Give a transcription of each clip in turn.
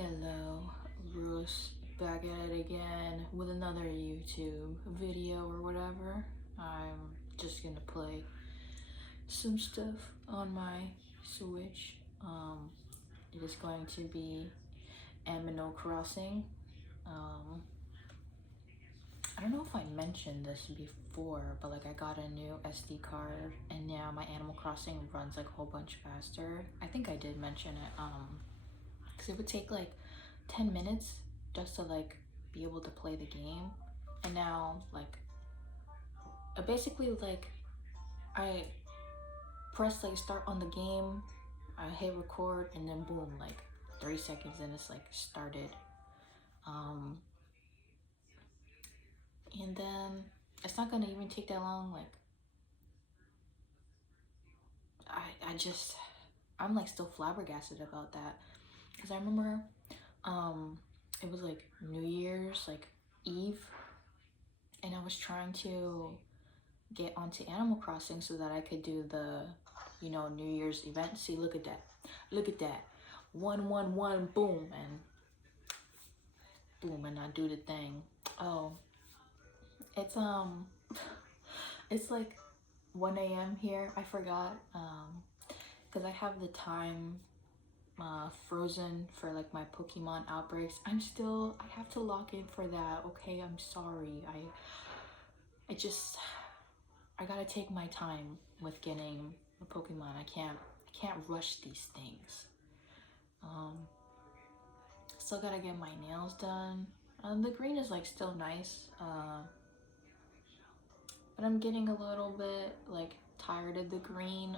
Hello, Bruce, back at it again with another YouTube video or whatever. I'm just gonna play some stuff on my Switch. It is going to be Animal Crossing. Um, I don't know if I mentioned this before, but like I got a new SD card and now my Animal Crossing runs like a whole bunch faster. I think I did mention it. Because it would take like 10 minutes just to like be able to play the game, and now like basically like I press like start on the game, I hit record, and then boom, like 30 seconds and it's like started. um and then it's not gonna even take that long. Like I'm like still flabbergasted about that, because I remember it was like New Year's like Eve, and I was trying to get onto Animal Crossing so that I could do the, New Year's event. See, look at that. Look at that. 111, boom, and boom, and I do the thing. Oh, it's it's like 1 a.m. here. I forgot, because I have the time frozen for like my Pokemon outbreaks. I have to log in for that. Okay, I'm sorry. I gotta take my time with getting a Pokemon. I can't rush these things. Um, Still gotta get my nails done. The green is like still nice, but I'm getting a little bit like tired of the green.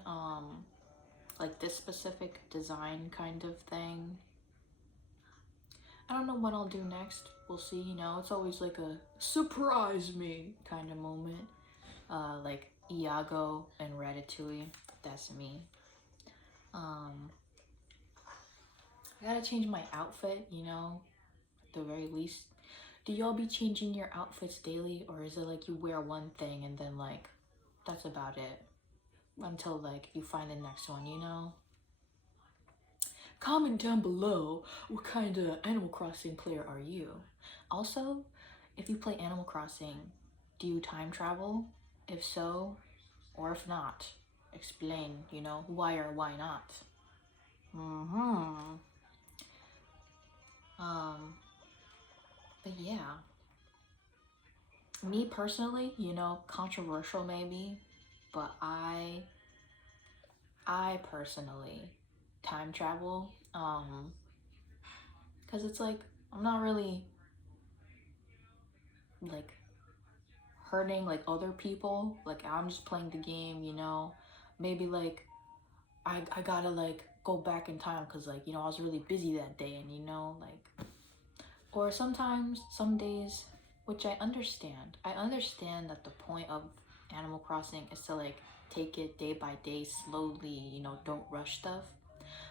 Like this specific design kind of thing. I don't know what I'll do next. We'll see. It's always like a surprise me kind of moment. Like Iago and Ratatouille. That's me. Um, I gotta change my outfit, at the very least. Do y'all be changing your outfits daily, or is it like you wear one thing and then like that's about it until like you find the next one? Comment down below, what kind of Animal Crossing player are you? Also, if you play Animal Crossing, do you time travel? If so, or if not, explain, why or why not. Um, but yeah, me personally, controversial maybe, but I personally time travel, because it's like I'm not really like hurting like other people. Like I'm just playing the game, maybe like I gotta like go back in time because like I was really busy that day, and like, or sometimes some days, which I understand that the point of Animal Crossing is to like take it day by day slowly, don't rush stuff.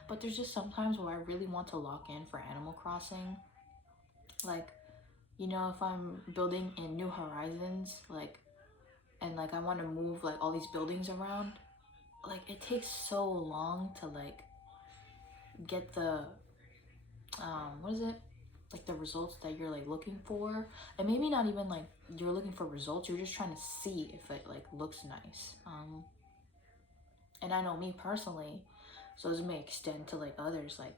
But there's just sometimes where I really want to lock in for Animal Crossing. Like, if I'm building in New Horizons, like, and like I want to move like all these buildings around, like it takes so long to like get the what is it, like the results that you're like looking for. And maybe not even like you're looking for results, you're just trying to see if it like looks nice. And I know me personally, so this may extend to like others, like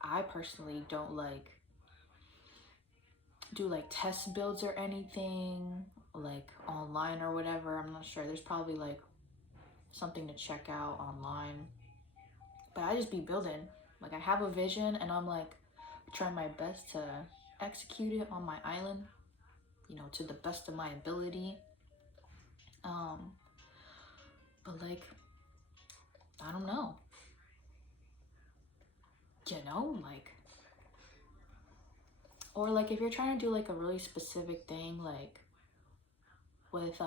I personally don't like do like test builds or anything like online or whatever. I'm not sure, there's probably like something to check out online, but I just be building. Like I have a vision and I'm like trying my best to execute it on my island, to the best of my ability. But like, I don't know, like, or like if you're trying to do like a really specific thing, like with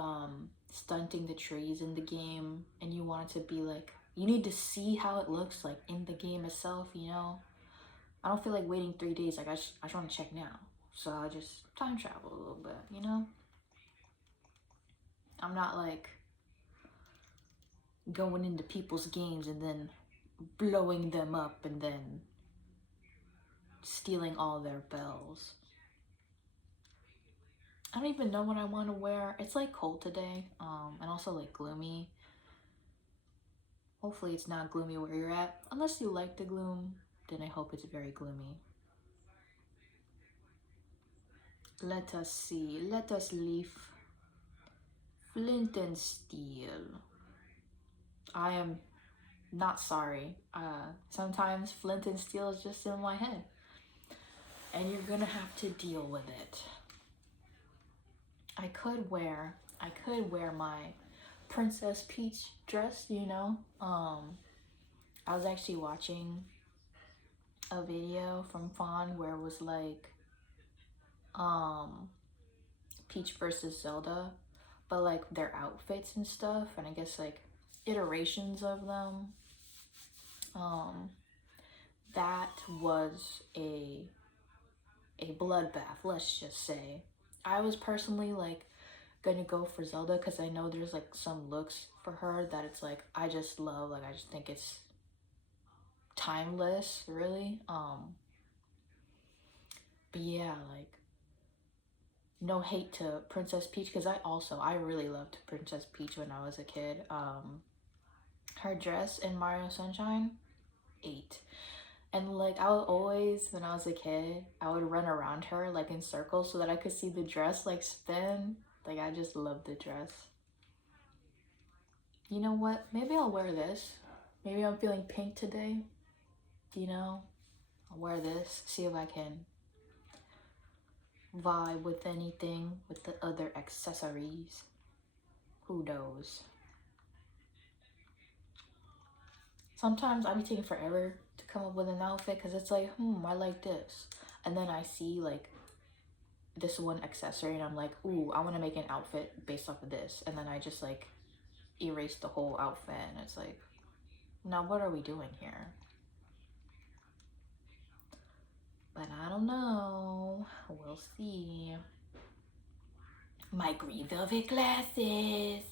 stunting the trees in the game, and you want it to be like, you need to see how it looks like in the game itself. I don't feel like waiting 3 days. Like I just want to check now, so I just time travel a little bit. I'm not like going into people's games and then blowing them up and then stealing all their bells. I don't even know what I want to wear. It's like cold today, and also like gloomy. Hopefully it's not gloomy where you're at. Unless you like the gloom, then I hope it's very gloomy. Let us see. Let us leave Flint and Steel. I am not sorry. Sometimes Flint and Steel is just in my head. And you're gonna have to deal with it. I could wear my Princess Peach dress, you know. I was actually watching a video from Fawn where it was like Peach versus Zelda, but like their outfits and stuff, and I guess like iterations of them. That was a bloodbath, let's just say. I was personally like gonna go for Zelda because I know there's like some looks for her that it's like I just love, like I just think it's timeless, really. But yeah, like no hate to Princess Peach because I really loved Princess Peach when I was a kid. Her dress in Mario Sunshine, 8. And like I would always, when I was a kid, I would run around her like in circles so that I could see the dress like spin. Like I just loved the dress. You know what? Maybe I'll wear this. Maybe I'm feeling pink today. You know? I'll wear this, see if I can vibe with anything with the other accessories. Who knows? Sometimes I be taking forever to come up with an outfit because it's like, I like this. And then I see like this one accessory and I'm like, ooh, I want to make an outfit based off of this. And then I just like erase the whole outfit and it's like, now what are we doing here? But I don't know. We'll see. My green velvet glasses.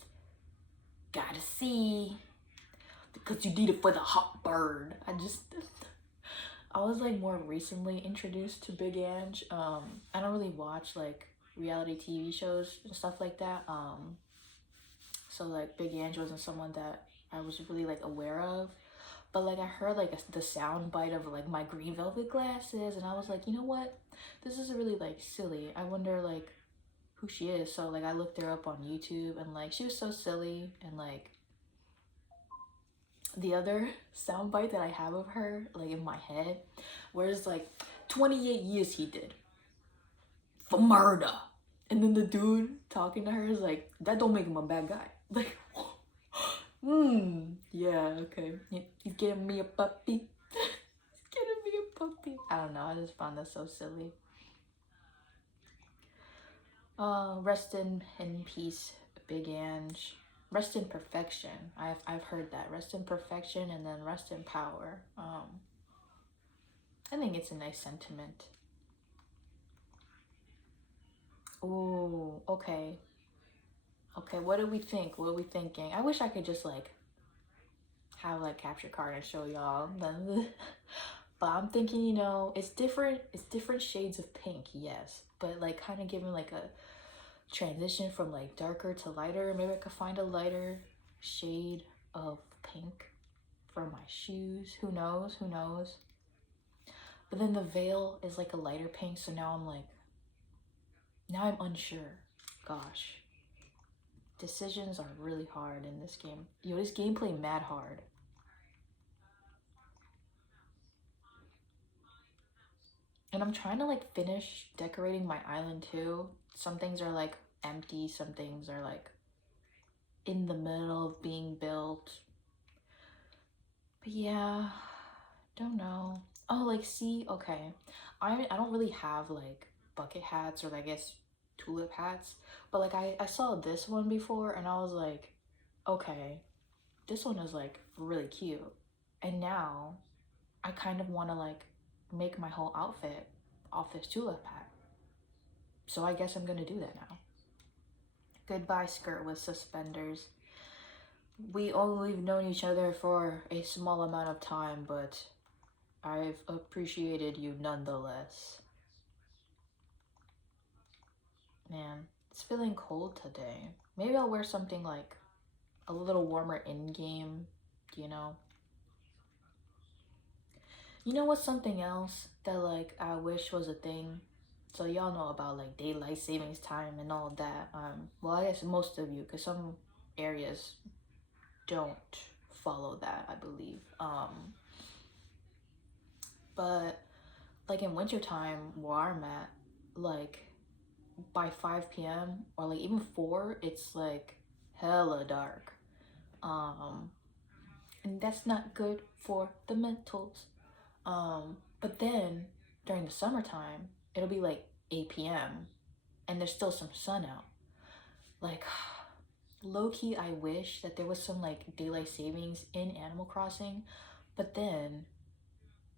Gotta see. Because you need it for the hot bird. I was like more recently introduced to Big Ange. I don't really watch like reality TV shows and stuff like that. So like Big Ange wasn't someone that I was really like aware of. But like I heard like the sound bite of like my green velvet glasses and I was like, you know what? This is really like silly. I wonder like who she is. So like I looked her up on YouTube and like she was so silly and like the other soundbite that I have of her, like in my head, where it's like 28 years he did for murder. And then the dude talking to her is like, that don't make him a bad guy. Like, yeah, okay. He's getting me a puppy. He's getting me a puppy. I don't know, I just found that so silly. Rest in peace, Big Ange. Rest in perfection. I've heard that. Rest in perfection and then rest in power. I think it's a nice sentiment. Oh, okay. Okay, what do we think? What are we thinking? I wish I could just like have like capture card and show y'all. But I'm thinking, you know, it's different shades of pink, yes. But like kind of giving like a transition from like darker to lighter. Maybe I could find a lighter shade of pink for my shoes. Who knows? Who knows? But then the veil is like a lighter pink, so now I'm unsure. Gosh. Decisions are really hard in this game. Yo, this gameplay mad hard. And I'm trying to like finish decorating my island too. Some things are like empty, some things are like in the middle of being built. But yeah, don't know. Oh, like see, okay. I don't really have like bucket hats or I guess tulip hats, but like I saw this one before and I was like, okay, this one is like really cute. And now I kind of want to like make my whole outfit off this tulip hat. So I guess I'm gonna do that now. Goodbye skirt with suspenders. We've known each other for a small amount of time, but I've appreciated you nonetheless. Man, it's feeling cold today. Maybe I'll wear something like a little warmer in game, you know? You know what's something else that like I wish was a thing? So y'all know about like daylight savings time and all of that. Well, I guess most of you, because some areas don't follow that, I believe. But like in wintertime where I'm at, like by 5 p.m. or like even 4, it's like hella dark. Um, and that's not good for the mentals. But then during the summertime, it'll be like 8 p.m. and there's still some sun out. Like, low key, I wish that there was some like daylight savings in Animal Crossing, but then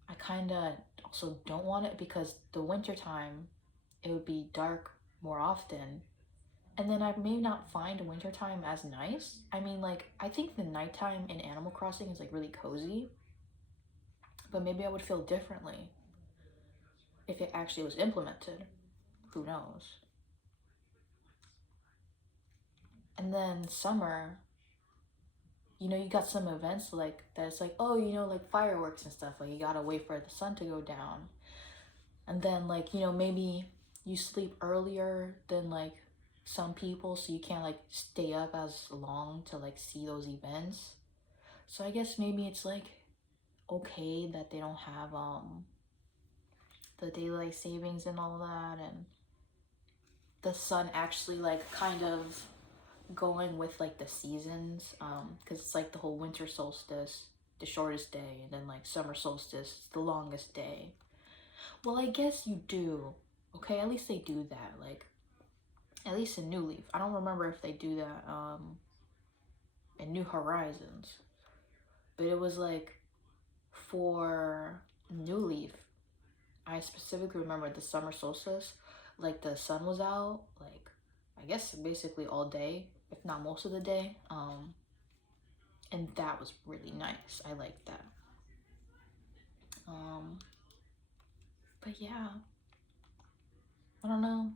I kind of also don't want it because the wintertime, it would be dark more often. And then I may not find wintertime as nice. I mean, like, I think the nighttime in Animal Crossing is like really cozy, but maybe I would feel differently if it actually was implemented. Who knows? And then summer, you got some events like that. It's like, oh, like fireworks and stuff. Like, you gotta wait for the sun to go down. And then, like, maybe you sleep earlier than like some people, so you can't like stay up as long to like see those events. So I guess maybe it's like okay that they don't have the daylight savings and all that, and the sun actually like kind of going with like the seasons, because it's like the whole winter solstice, the shortest day, and then like summer solstice, the longest day. Well, I guess you do. Okay, at least they do that. Like, at least in New Leaf. I don't remember if they do that in New Horizons, but it was like for New Leaf, I specifically remember the summer solstice, like the sun was out, like I guess basically all day, if not most of the day. And that was really nice. I liked that. Um, but yeah, I don't know.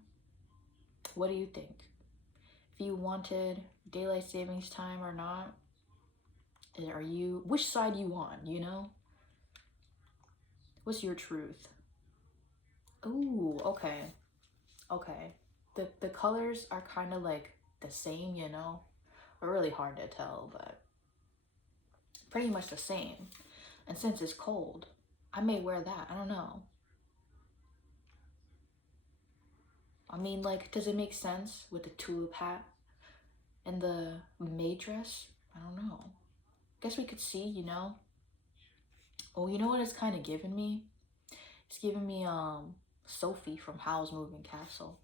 What do you think? If you wanted daylight savings time or not? Which side you on? What's your truth? Ooh, okay. Okay. The colors are kind of like the same. Are really hard to tell, but pretty much the same. And since it's cold, I may wear that. I don't know. I mean, like, does it make sense with the tulip hat and the maid dress? I don't know. Guess we could see. Oh, you know what it's kind of giving me? It's giving me Sophie from Howl's Moving Castle.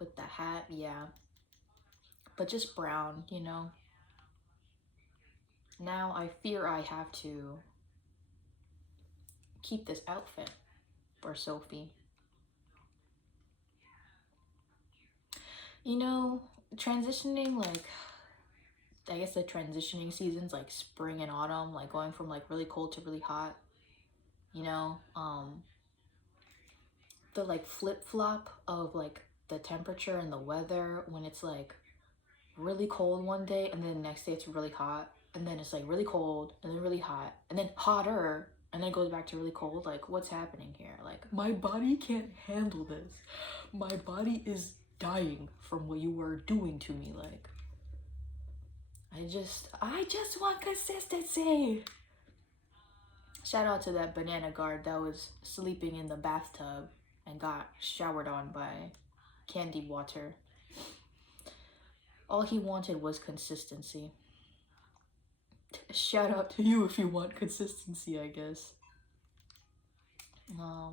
With the hat, yeah. But just brown. Now I fear I have to keep this outfit for Sophie. You know, transitioning, like, I guess the transitioning seasons, like spring and autumn, like going from like really cold to really hot, you know, the like flip flop of like the temperature and the weather when it's like really cold one day and then the next day it's really hot, and then it's like really cold and then really hot and then hotter and then it goes back to really cold. Like, what's happening here? Like, my body can't handle this. My body is dying from what you were doing to me. Like, I just want consistency. Shout out to that banana guard that was sleeping in the bathtub and got showered on by candy water. All he wanted was consistency. Shout out to you if you want consistency, I guess. I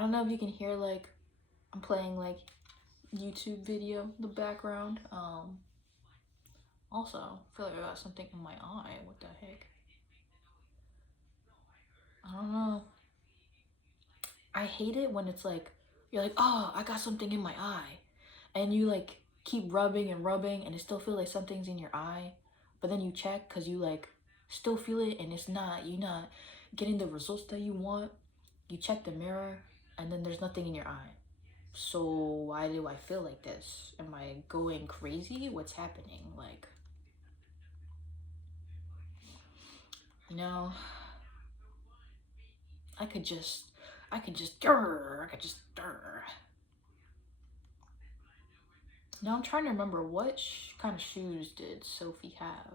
don't know if you can hear, like, I'm playing like YouTube video in the background. Also, I feel like I got something in my eye. What the heck? I don't know. I hate it when it's like, you're like, oh, I got something in my eye. And you like keep rubbing and rubbing and it still feels like something's in your eye. But then you check because you like still feel it and you're not getting the results that you want, you check the mirror and then there's nothing in your eye. So why do I feel like this? Am I going crazy? What's happening? Like, you know, I could just, I could just, Now I'm trying to remember what kind of shoes did Sophie have?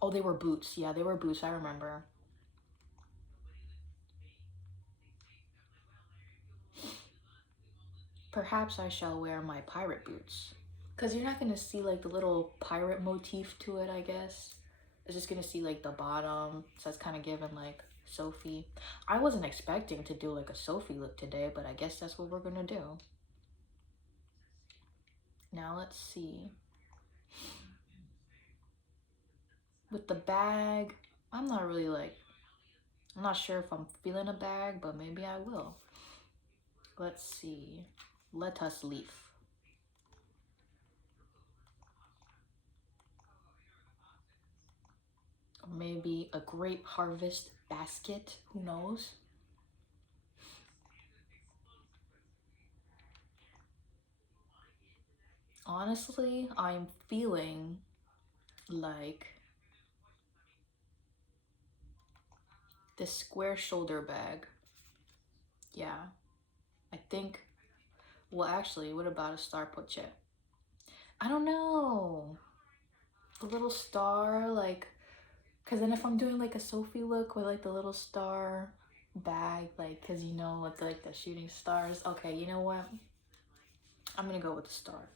Oh, they were boots. Yeah, they were boots. I remember. Perhaps I shall wear my pirate boots. Because you're not going to see like the little pirate motif to it, I guess. It's just going to see like the bottom. So that's kind of given like Sophie. I wasn't expecting to do like a Sophie look today, but I guess that's what we're going to do. Now let's see. With the bag, I'm not really like, I'm not sure if I'm feeling a bag, but maybe I will. Let's see. Lettuce leaf. Or maybe a grape harvest basket. Who knows? Honestly, I'm feeling like this square shoulder bag. Yeah, I think. Well, actually, what about a star poche? I don't know. The little star, like, because then if I'm doing like a Sophie look with like the little star bag, like, because you know, with like the shooting stars. Okay, you know what? I'm gonna go with the star.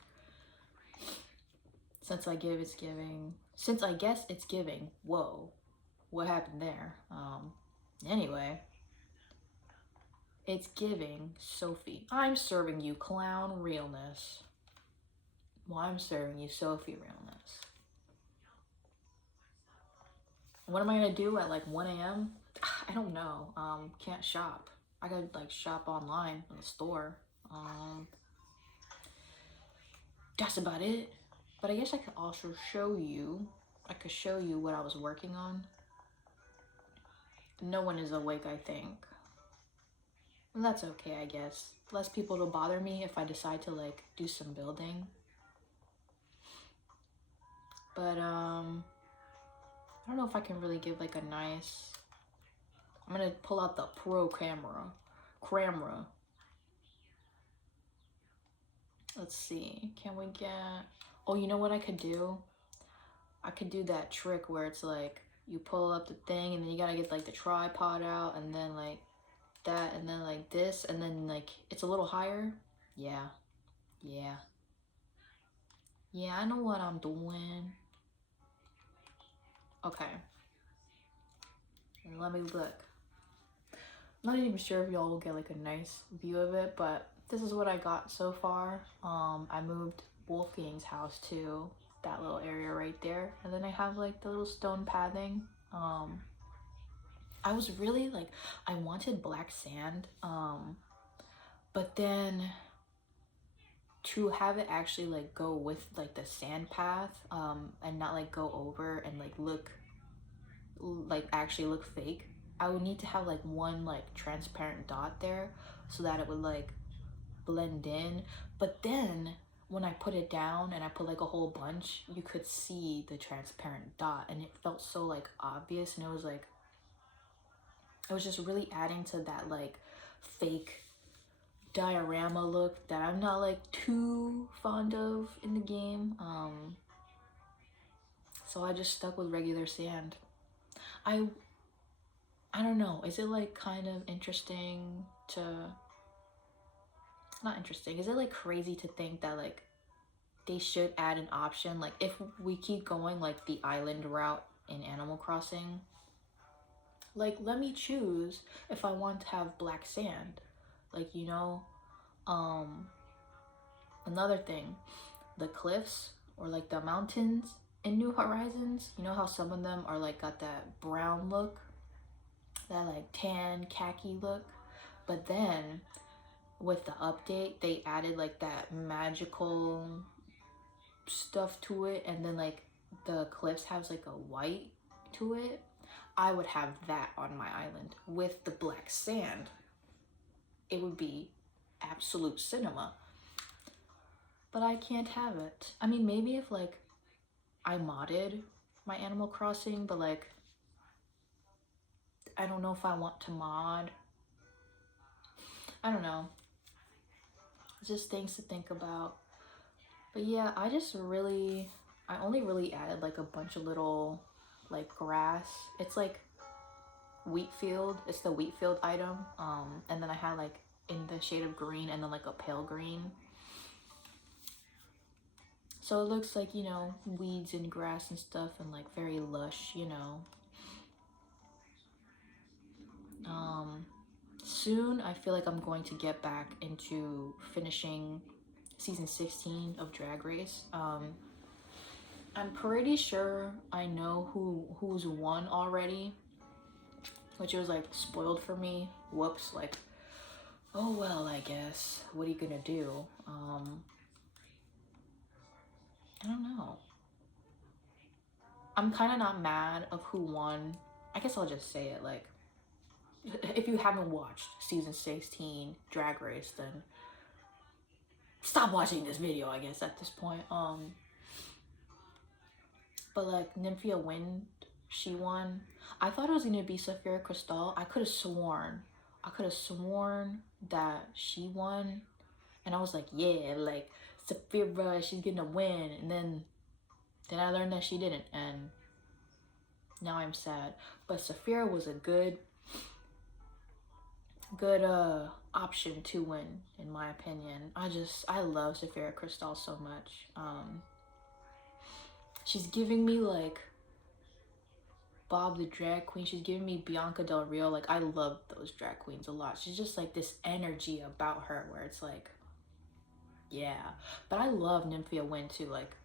Since I give, it's giving. Since I guess it's giving. Whoa, what happened there? Anyway. It's giving Sophie. I'm serving you clown realness. Well, I'm serving you Sophie realness. What am I gonna do at like 1 a.m.? I don't know. Can't shop. I gotta like shop online in the store. That's about it. But I guess I could also show you. I could show you what I was working on. No one is awake, I think. And that's okay, I guess. Less people to bother me if I decide to like do some building. But I don't know if I can really give like a nice. I'm gonna pull out the pro camera. Let's see. Can we get? Oh, you know what I could do? I could do that trick where it's like you pull up the thing and then you gotta get like the tripod out and then like that and then like this and then like it's a little higher. Yeah, yeah, yeah. I know what I'm doing. Okay. And let me look. I'm not even sure if y'all will get like a nice view of it, but this is what I got so far. I moved Wolfgang's house to that little area right there, and then I have like the little stone pathing. I was really like, I wanted black sand, but then to have it actually like go with like the sand path, and not like go over and like look like actually look fake, I would need to have like one like transparent dot there so that it would like blend in. But then when I put it down and I put like a whole bunch, you could see the transparent dot and it felt so like obvious, and it was just really adding to that like fake diorama look that I'm not like too fond of in the game. So I just stuck with regular sand. I I don't know, is it like kind of interesting to, not interesting, is it like crazy to think that like they should add an option like if we keep going like the island route in Animal Crossing, like let me choose if I want to have black sand, like, you know. um Another thing, the cliffs or like the mountains in New Horizons, you know how some of them are like got that brown look, that like tan khaki look, but then with the update they added like that magical stuff to it, and then like the cliffs has like a white to it. I would have that on my island with the black sand. It would be absolute cinema. But I can't have it. I mean, maybe if like I modded my Animal Crossing, but like I don't know if I want to mod. I don't know. It's just things to think about. But yeah, I only really added like a bunch of little like grass. It's like wheat field. It's the wheat field item. And then I had like in the shade of green and then like a pale green. So it looks like, you know, weeds and grass and stuff and like very lush, you know. Soon I feel like I'm going to get back into finishing season 16 of Drag Race. I'm pretty sure I know who's won already, which was like spoiled for me. Whoops, like, oh well, I guess. What are you gonna do? I don't know. I'm kind of not mad of who won. I guess I'll just say it, like, if you haven't watched season 16 Drag Race, then stop watching this video, I guess, at this point. But like Nymphia Wind, she won. I thought it was gonna be Saphira Crystal. I could have sworn that she won, and I was like, yeah, like Saphira, she's gonna win. And then I learned that she didn't, and now I'm sad. But Saphira was a good option to win, in my opinion. I love Saphira Crystal so much. She's giving me like Bob the drag queen. She's giving me Bianca Del Rio. Like, I love those drag queens a lot. She's just like this energy about her where it's like, yeah. But I love Nymphia Wind too. Like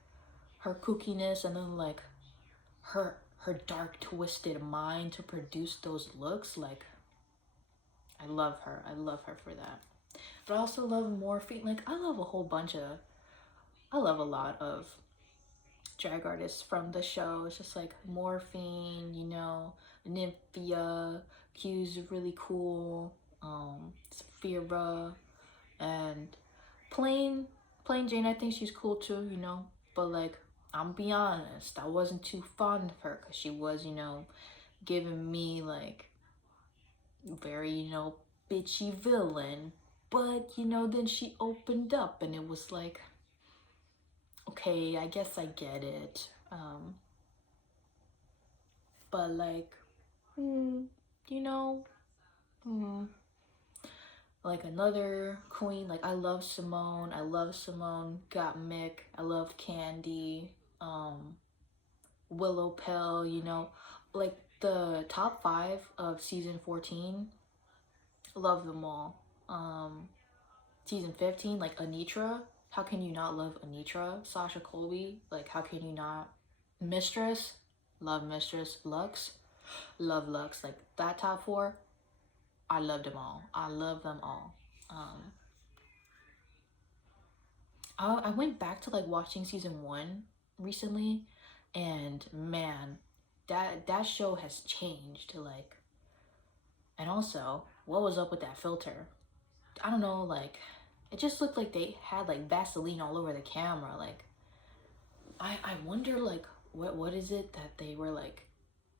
her kookiness and then like her dark twisted mind to produce those looks. Like, I love her. I love her for that. But I also love Morphine. Like, I love a lot of drag artists from the show. It's just like Morphine, you know, Nymphia, Q's really cool, Saphira, and plain Jane. I think she's cool too, you know. But like, I'm be honest, I wasn't too fond of her because she was, you know, giving me like very, you know, bitchy villain. But you know, then she opened up and it was like, okay, I guess I get it. But like, you know, like another queen, like I love Simone. I love Simone Gottmik. I love Candy. Willow Pill, you know, like the top 5 of season 14, love them all. Season 15, like Anitra, how can you not love Anitra? Sasha Colby, like how can you not? Mistress, love Mistress. Lux, love Lux. Like that top 4, I love them all. I love them all. I went back to like watching season 1 recently, and man, that show has changed. Like, and also, what was up with that filter? I don't know, like, it just looked like they had like Vaseline all over the camera. Like, I wonder like what is it that they were like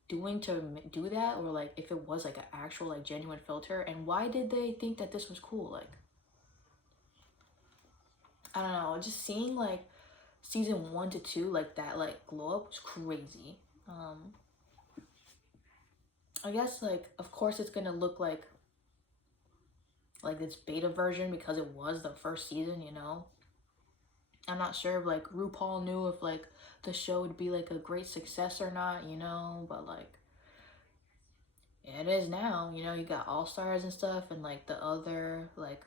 doing to do that, or like if it was like an actual like genuine filter, and why did they think that this was cool? Like, I don't know, just seeing like season 1 to 2 like that like glow up was crazy. I guess like of course it's gonna look like this beta version because it was the first season, you know. I'm not sure if like RuPaul knew if like the show would be like a great success or not, you know, but like it is now, you know. You got All Stars and stuff, and like the other like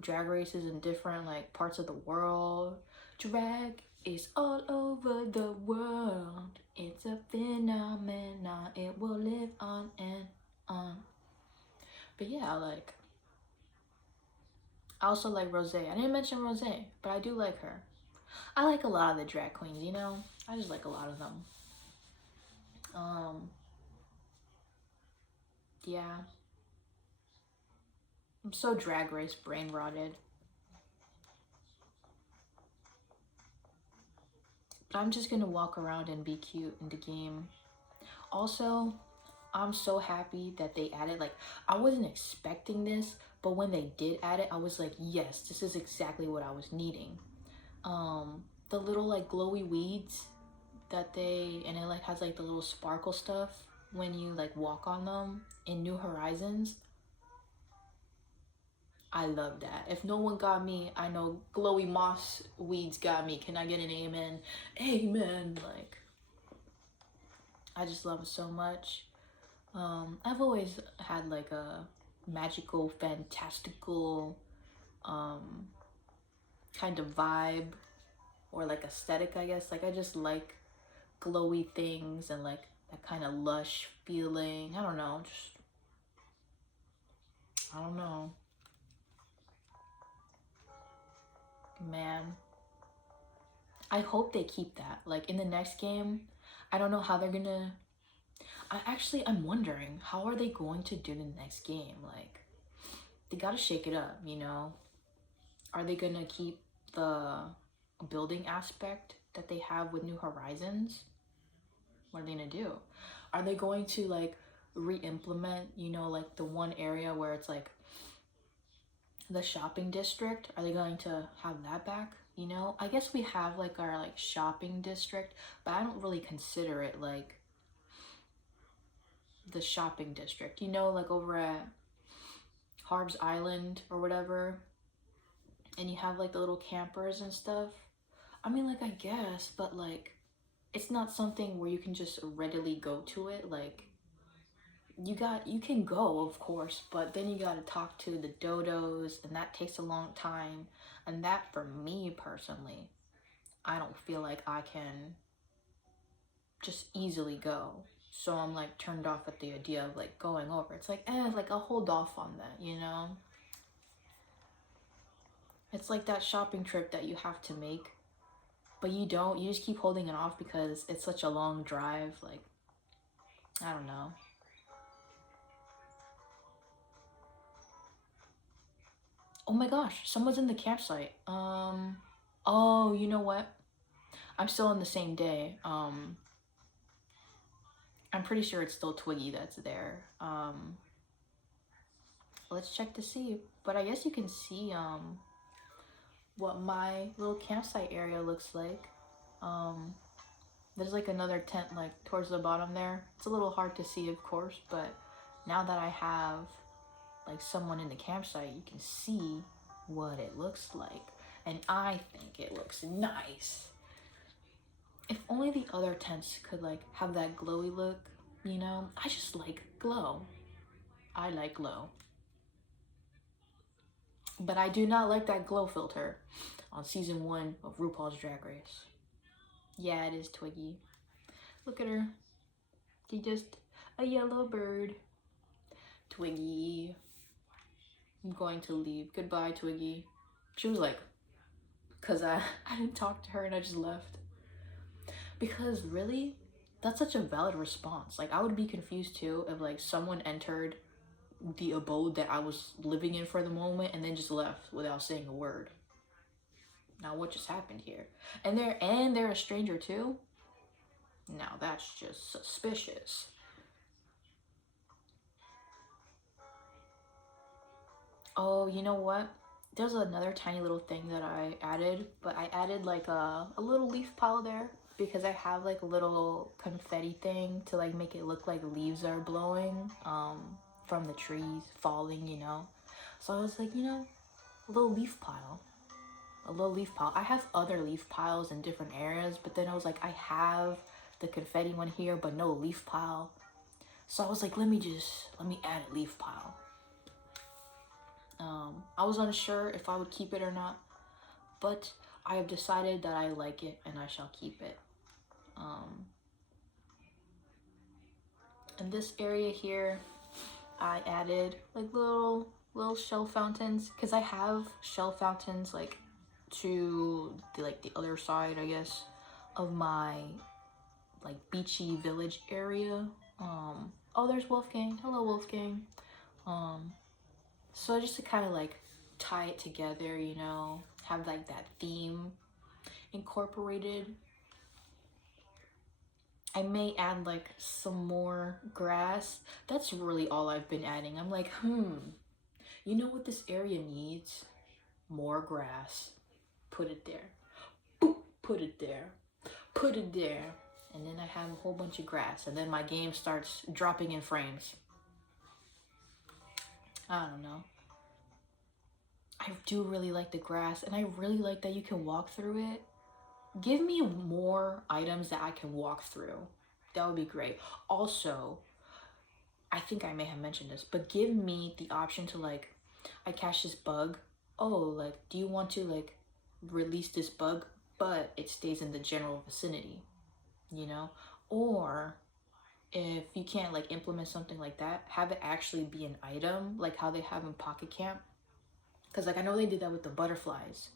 drag races in different like parts of the world. Drag is all over the world. It's a phenomenon. It will live on and on. But yeah, like I also like Rosé. I didn't mention Rosé, but I do like her. I like a lot of the drag queens, you know? I just like a lot of them. Um, yeah. I'm so Drag Race brain rotted. I'm just gonna walk around and be cute in the game. Also, I'm so happy that they added, like, I wasn't expecting this, but when they did add it, I was like, yes, this is exactly what I was needing. The little like glowy weeds that and it like has like the little sparkle stuff when you like walk on them in New Horizons. I love that. If no one got me, I know glowy moss weeds got me. Can I get an amen? Amen. Like, I just love it so much. I've always had like a magical, fantastical kind of vibe or like aesthetic, I guess. Like, I just like glowy things and like that kind of lush feeling. I don't know. Just, I don't know. Man, I hope they keep that. Like in the next game, I don't know how they're gonna. I'm wondering how are they going to do the next game? Like, they gotta shake it up, you know? Are they gonna keep the building aspect that they have with New Horizons? What are they gonna do? Are they going to like re-implement, you know, like the one area where it's like the shopping district? Are they going to have that back? You know, I guess we have like our like shopping district, but I don't really consider it like the shopping district. You know, like over at Harb's Island or whatever, and you have like the little campers and stuff. I mean, like, I guess, but like, it's not something where you can just readily go to it. Like, you can go, of course, but then you got to talk to the dodos, and that takes a long time. And that, for me personally, I don't feel like I can just easily go. So I'm like turned off at the idea of like going over. It's like, like I'll hold off on that, you know? It's like that shopping trip that you have to make, but you don't. You just keep holding it off because it's such a long drive. Like, I don't know. Oh my gosh, someone's in the campsite. Oh, you know what? I'm still on the same day. I'm pretty sure it's still Twiggy that's there. Let's check to see. But I guess you can see what my little campsite area looks like. Um, there's like another tent like towards the bottom there. It's a little hard to see, of course, but now that I have like someone in the campsite, you can see what it looks like. And I think it looks nice. If only the other tents could like have that glowy look, you know? I just like glow. I like glow. But I do not like that glow filter on season 1 of RuPaul's Drag Race. Yeah, it is Twiggy. Look at her. She just a yellow bird. Twiggy. I'm going to leave. Goodbye, Twiggy. She was like, because I didn't talk to her and I just left. Because really, that's such a valid response. Like, I would be confused too if like someone entered the abode that I was living in for the moment and then just left without saying a word. Now what just happened here? And they're a stranger too? Now that's just suspicious. Oh, you know what? There's another tiny little thing that I added, but I added like a little leaf pile there because I have like a little confetti thing to like make it look like leaves are blowing from the trees falling, you know. So I was like, you know, a little leaf pile. A little leaf pile. I have other leaf piles in different areas, but then I was like, I have the confetti one here, but no leaf pile. So I was like, let me add a leaf pile. I was unsure if I would keep it or not, but I have decided that I like it and I shall keep it. In this area here, I added like little shell fountains because I have shell fountains like to the other side, I guess, of my like beachy village area. Oh, there's Wolfgang. Hello, Wolfgang. Um, so just to kind of like tie it together, you know, have like that theme incorporated. I may add like some more grass. That's really all I've been adding. I'm like, you know what this area needs? More grass. Put it there. Boop, put it there. Put it there. And then I have a whole bunch of grass. And then my game starts dropping in frames. I don't know. I do really like the grass. And I really like that you can walk through it. Give me more items that I can walk through. That would be great. Also, I think I may have mentioned this, but give me the option to like, I catch this bug. Oh, like, do you want to like release this bug, but it stays in the general vicinity, you know? Or if you can't like implement something like that, have it actually be an item, like how they have in Pocket Camp. Cause like I know they did that with the butterflies.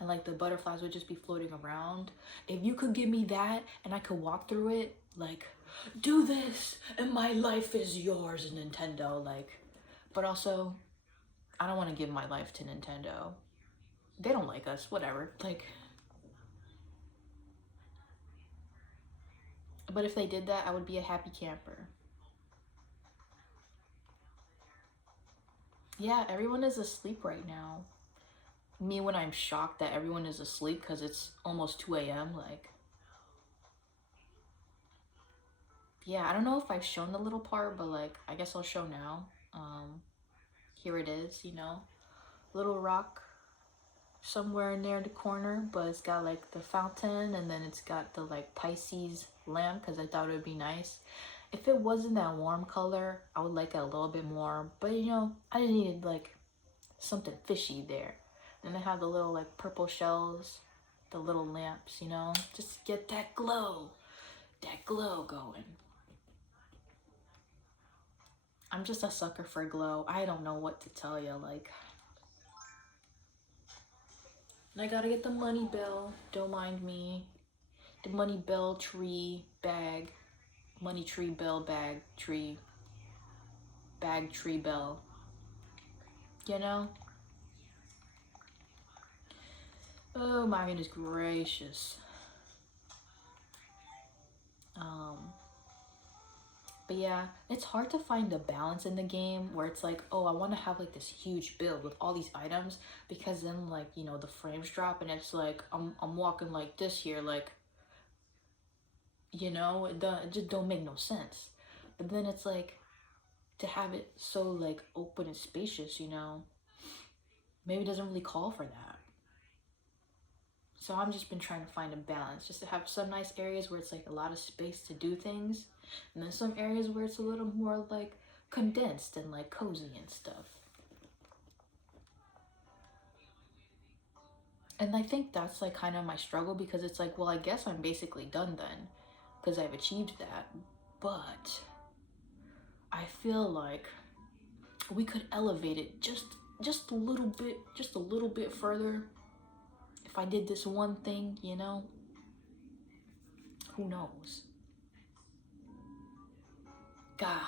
And like the butterflies would just be floating around. If you could give me that and I could walk through it, like, do this and my life is yours, Nintendo. Like, but also, I don't want to give my life to Nintendo. They don't like us, whatever. Like, but if they did that, I would be a happy camper. Yeah, everyone is asleep right now. Me when I'm shocked that everyone is asleep because it's almost 2 a.m. Like, yeah, I don't know if I've shown the little part, but like, I guess I'll show now. Here it is, you know, little rock somewhere near the corner, but it's got like the fountain and then it's got the like Pisces lamp because I thought it would be nice. If it wasn't that warm color, I would like it a little bit more, but you know, I just needed like something fishy there. And I have the little like purple shells, the little lamps, you know, just get that glow going. I'm just a sucker for glow. I don't know what to tell you, like. And I gotta get the money bell. Don't mind me. The money bell tree bag. Money tree bell bag tree. Bag tree bell. You know? Oh my goodness gracious. But yeah, it's hard to find the balance in the game where it's like, oh, I want to have like this huge build with all these items, because then like, you know, the frames drop and it's like I'm walking like this here, like, you know, it just don't make no sense. But then it's like, to have it so like open and spacious, you know, maybe it doesn't really call for that. So I've just been trying to find a balance, just to have some nice areas where it's like a lot of space to do things, and then some areas where it's a little more like condensed and like cozy and stuff. And I think that's like kind of my struggle, because it's like, well, I guess I'm basically done then, because I've achieved that. But I feel like we could elevate it just a little bit further. If I did this one thing, you know, who knows? God,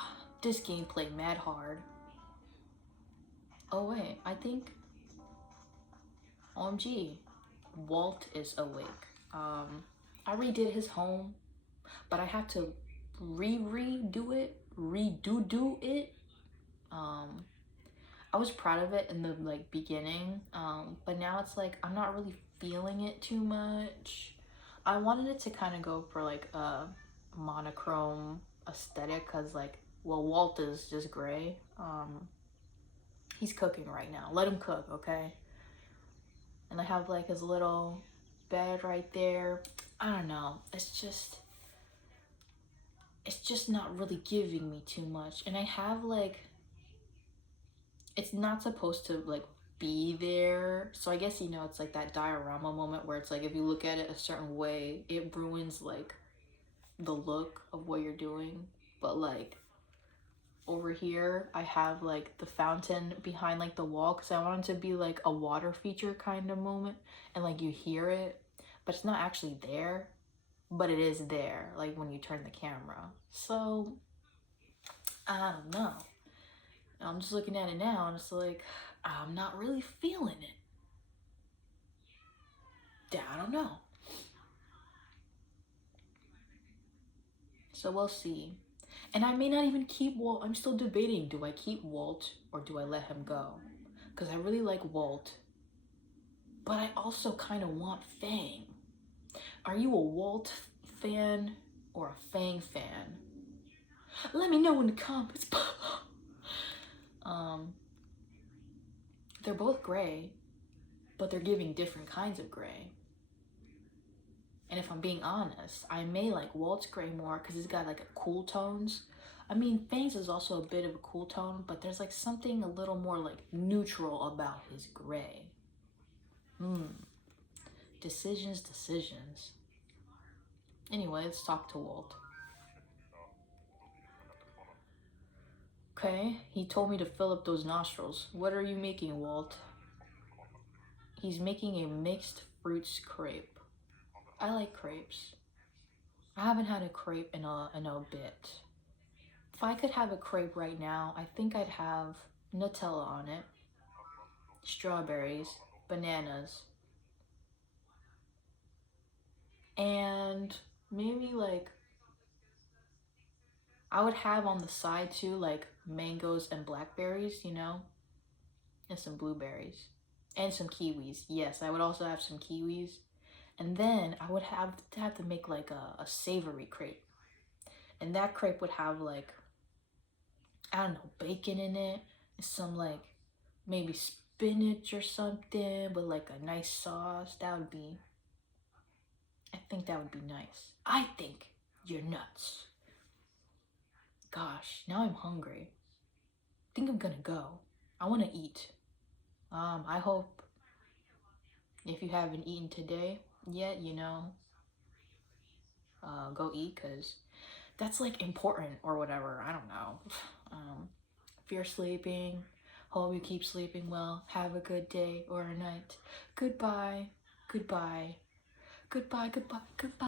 this gameplay mad hard. Oh wait, I think OMG, Walt is awake. I redid his home, but I have to redo it. I was proud of it in the like beginning, but now it's like I'm not really feeling it too much. I wanted it to kind of go for like a monochrome aesthetic, because like, well, Walt is just gray. He's cooking right now. Let him cook, okay? And I have like his little bed right there. I don't know. It's just not really giving me too much. And I have like, it's not supposed to like be there. So I guess, you know, it's like that diorama moment where it's like, if you look at it a certain way, it ruins like the look of what you're doing. But like, over here I have like the fountain behind like the wall because I want it to be like a water feature kind of moment, and like you hear it, but it's not actually there, but it is there like when you turn the camera. So I don't know. I'm just looking at it now and it's like I'm not really feeling it. Yeah, I don't know. So we'll see. And I may not even keep Walt. I'm still debating. Do I keep Walt or do I let him go? Because I really like Walt, but I also kind of want Fang. Are you a Walt fan or a Fang fan? Let me know in the comments. um, they're both gray, but they're giving different kinds of gray. And if I'm being honest, I may like Walt's gray more because he's got like a cool tones. I mean, Fang's is also a bit of a cool tone, but there's like something a little more like neutral about his gray. Decisions, decisions. Anyway, let's talk to Walt. Okay, he told me to fill up those nostrils. What are you making, Walt? He's making a mixed fruits crepe. I like crepes. I haven't had a crepe in a bit. If I could have a crepe right now, I think I'd have Nutella on it, strawberries, bananas, and maybe like I would have on the side too like mangoes and blackberries, you know, and some blueberries and some kiwis. Yes, I would also have some kiwis. And then I would have to make like a savory crepe. And that crepe would have like, I don't know, bacon in it, and some like maybe spinach or something, but like a nice sauce. I think that would be nice. I think you're nuts. Gosh, now I'm hungry. I think I'm gonna go. I wanna eat. I hope if you haven't eaten today yet, you know, go eat because that's like important or whatever. I don't know. If you're sleeping, hope you keep sleeping well. Have a good day or a night. Goodbye. Goodbye. Goodbye. Goodbye. Goodbye.